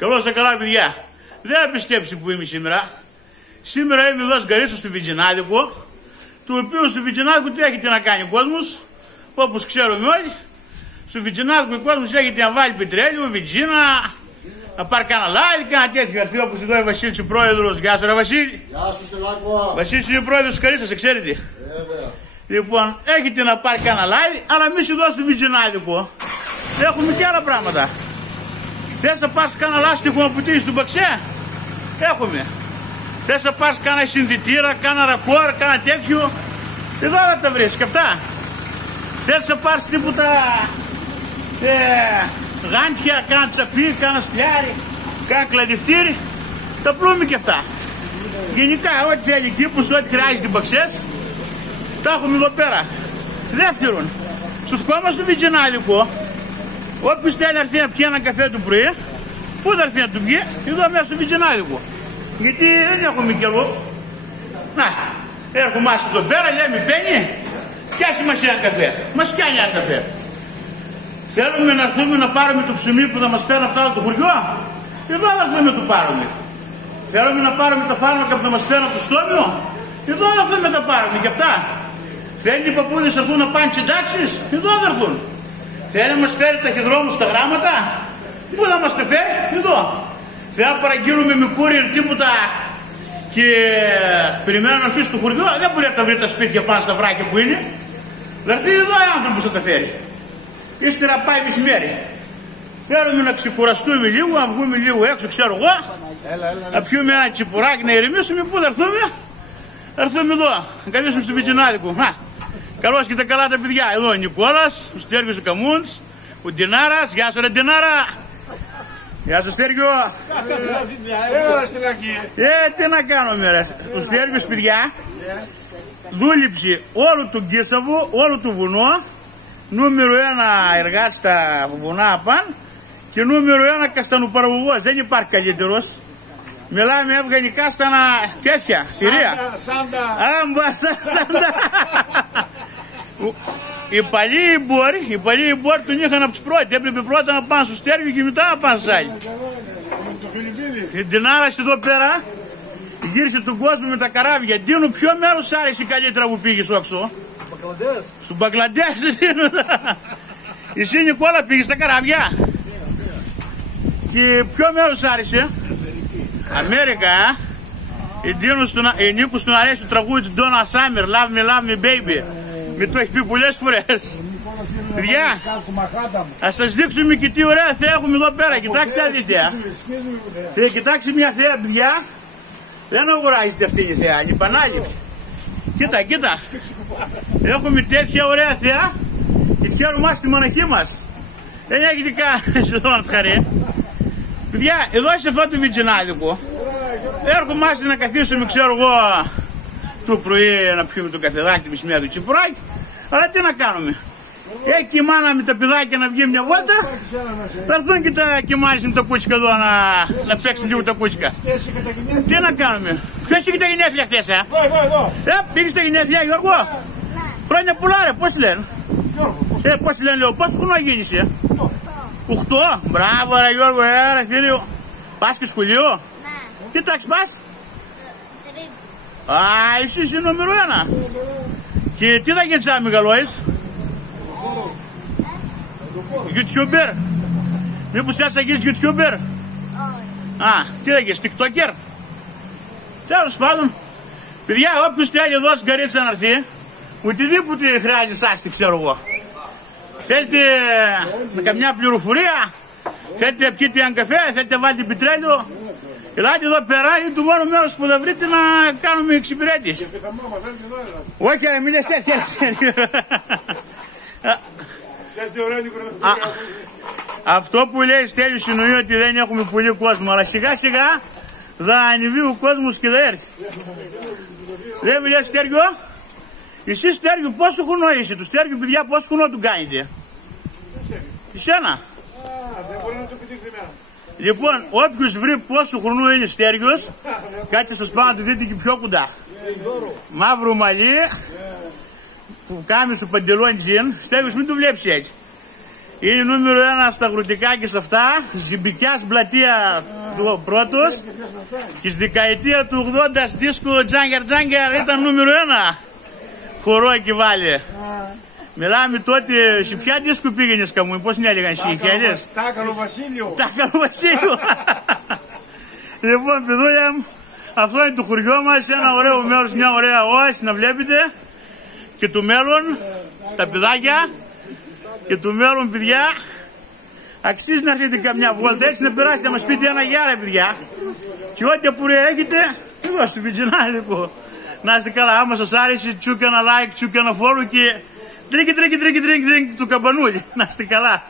Καλώς σε καλά, παιδιά. Δεν θα πιστέψει που είμαι σήμερα. Σήμερα είμαι εδώ σγκαρίτσο στο Βιτζινάδικο, του οποίου στο Βιτζινάδικο τι έχετε να κάνει ο κόσμος, όπως ξέρουμε όλοι. Στο Βιτζινάδικο ο κόσμος έχετε να βάλει πετρέλαιο, βιτζίνα, να πάρει κανένα λάδι, κανένα τέτοιο. Αρθεί όπως εδώ η Βασίλης, ο πρόεδρος. Γεια σου, ρε Βασίλη. Γεια σου, Στελάκο. Βασίλης είναι ο πρόεδρος της Καρίτσας, ξέρετε. Βέβαια. Λοιπόν, έχετε να πάρει κανένα λάδι, αλλά εμείς εδώ στο Βιτζινάδικο έχουμε και άλλα πράγματα. Θες να πάρεις κανένα λάστιχο να πουτήσεις του μπαξέ, έχουμε. Θες να πάρεις κανένα συνδυτήρα, κανένα ρακόρ, κανένα τέτοιο, εδώ θα τα βρεις και αυτά. Θες να πάρεις τίποτα γάντια, κανένα τσαπί, κανένα στιάρι, κανένα κλαντιφτήρι, τα πλούμε και αυτά. Γενικά ό,τι θέλει κήπους, ό,τι χρειάζεται μπαξές, τα έχουμε εδώ πέρα. Δεύτερον, στο δικό μας το Βιτζινάδικο, όποιος θέλει να έρθει να πιει έναν καφέ το πρωί, πού θα έρθει να του πιει? Εδώ μέσα στο Βιτζινάδικο. Γιατί δεν έχουμε καιρό. Να, έρχομαστε εδώ πέρα, λέμε πένι, πιάσει μας έναν καφέ. Μας πιάνει έναν καφέ. Θέλουμε να έρθουμε να πάρουμε το ψωμί που θα μας φέρουν από το άλλο το χωριό, εδώ θα έρθουμε να το πάρουμε. Θέλουμε να πάρουμε τα φάρμακα που θα μας φέρουν από το στόμιο, εδώ θα έρθουμε να τα πάρουμε και αυτά. Θέλει οι παππούδες να έρθουν να πάνε συντάξεις, εδώ θα έρθουν. Θέλει να μας φέρει ταχυδρόμους στα γράμματα, πού θα μας τα φέρει? Εδώ. Θέλει να παραγγείλουμε με courier τίποτα και περιμένουν να έρθει στο χωριό, δεν μπορεί να τα βρει τα σπίτια πάνω στα βράκια που είναι. Θα έρθει εδώ ο άνθρωπος θα τα φέρει. Ύστερα πάει μεσημέρι. Θέλουμε να ξεκουραστούμε λίγο, να βγούμε λίγο έξω, ξέρω εγώ, να πιούμε ένα τσιπουράκι, να ηρεμήσουμε. Πού θα έρθουμε? Θα έρθουμε εδώ, να καθίσουμε στο Βιτζινάδικο. Καλώς και τα καλά τα παιδιά. Εδώ ο Νικόλας, ο Στέργιος ο Καμούντς, ο Ντινάρας. Γεια σου ρε Ντινάρα. Γεια σου Στέργιο. Τι να κάνουμε ρε. Ο Στέργιος, παιδιά, δούλεψε όλο τον Κίσαβο, όλο το βουνό. Νούμερο 1 εργάτη στα βουνά απάν και νούμερο 1 καστανοπαραγωγός. Δεν υπάρχει καλύτερος. Μιλάμε έβγαλε κάστανα τέτοια, Συρία. Σάντα. Οι παλιοί εμπόροι τον είχαν από τους πρώτοι. Έπρεπε πρώτα να πάνε στο Στέργιο και μετά να πάνε στους άλλοι. Η Ντινάρα εδώ πέρα γύρισε τον κόσμο με τα καράβια. Ντίνο, ποιο μέρος άρεσε καλύτερα που πήγες όξω? Στο Μπαγκλαντές. Εσύ Νικόλα πήγες στα καράβια? Και ποιο μέρος άρεσε? Αμέρικα. Η Νίκου στον αρέσει το τραγούδι της Donna Summer, Love me baby. Με το έχει πει πολλές φορές. Παιδιά, ας σας δείξουμε και τι ωραία θέα έχουμε εδώ πέρα. Κοιτάξτε να δείτε. Κοιτάξτε μια θέα, παιδιά. Δεν αγοράζετε αυτή η θέα, είναι πανάληπτη. Κοίτα. Έχουμε τέτοια ωραία θέα και χαίρομαστε τη μοναχή μας. Δεν έχετε καν εδώ να χαρεί. Παιδιά, εδώ σε αυτό το Βιτζινάδικο έρχομαστε να καθίσουμε, ξέρω εγώ, το πρωί να πιούμε το καφεδάκι, μεσημέρι το τσιπουράκι. Αλλά τι να κάνουμε? Έχει η μάνα με τα παιδάκια να βγει μια βόλτα, θα έρθουν και τα κοιμάλισαν τα κούτσικα εδώ να παίξουν λίγο τα κούτσικα. Τι να κάνουμε? Ποιος είχε τα γενέθλια χθες, πήγες τα γενέθλια, Γιώργο? Χρόνια πολλά ρε, πώς λένε? Πώς λένε, λέω, πόσο χρόνο γίνεσαι? 8. Μπράβο ρε Γιώργο, ρε φίλιο. Πας και σχολείο? Τι τάξη πας? Εσύ είσαι νούμερο 1. Και τι θα γίνεις αν μεγαλώσεις? YouTuber. Μήπως θες να γίνεις YouTuber? Τι θα γίνεις, TikToker? Τέλος πάντων. Παιδιά, όποιος θέλει εδώ στην Καρίτσα να έρθει, οτιδήποτε χρειάζεται σάστη, ξέρω εγώ. Θέλετε καμιά πληροφορία? Θέλετε να πιείτε έναν καφέ? Θέλετε να βάλετε πετρέλαιο? Ελάτε εδώ πέρα, είναι το μόνο μέρος που θα βρείτε να κάνουμε εξυπηρέτηση. Όχι ρε, μην λες τέτοια. Αυτό που λέει Στέλιος εννοεί ότι δεν έχουμε πολύ κόσμο, αλλά σιγά σιγά θα ανεβεί ο κόσμος και θα έρθει. Δεν μου λες Στέργιο? Εσύ Στέργιο πόσο χρονό είσαι? Του Στέργιο παιδιά πόσο χρονό του κάνετε? Εσένα? Δεν μπορεί να το επιτύχει εμένα. Λοιπόν, όποιος βρει πόσο χρονό είναι Στέργιος, κάτσε σας πάω να το δείτε και πιο κοντά. Μαύρο μαλλί, που κάμισο παντελόν τζιν. Στέργιος, μην το βλέπεις έτσι. Είναι νούμερο 1 στα αγροτικά και σε αυτά. Ζυμπικιάς πλατεία του πρώτος. Και στη δεκαετία του 80 δίσκο Τζάγκερ ήταν νούμερο 1. Χορό εκεί βάλε. Μιλάμε τότε, σε ποια δίσκο πήγαινες καμού, πώς είναι έλεγαν εσύ, χέλες. Τάκαλο Βασίλειο. Τάκαλο Βασίλειο. Λοιπόν, παιδούλια μου, αυτό είναι το χωριό μας, ένα ωραίο μέρος, μια ωραία όαση να βλέπετε. Και το μέλλον, τα παιδάκια, και το μέλλον, παιδιά, αξίζει να έρθετε καμιά βόλτα, έτσι να περάσετε να μας πείτε ένα γεια, ρε παιδιά. Και ό,τι απορία έχετε, εδώ στο Βιτζινάδικο. Να είστε καλά, άμα σας άρεσε, τσούκ ένα like, τσούκ ένα follow και τρίκι το καμπανούλι. Να είστε καλά.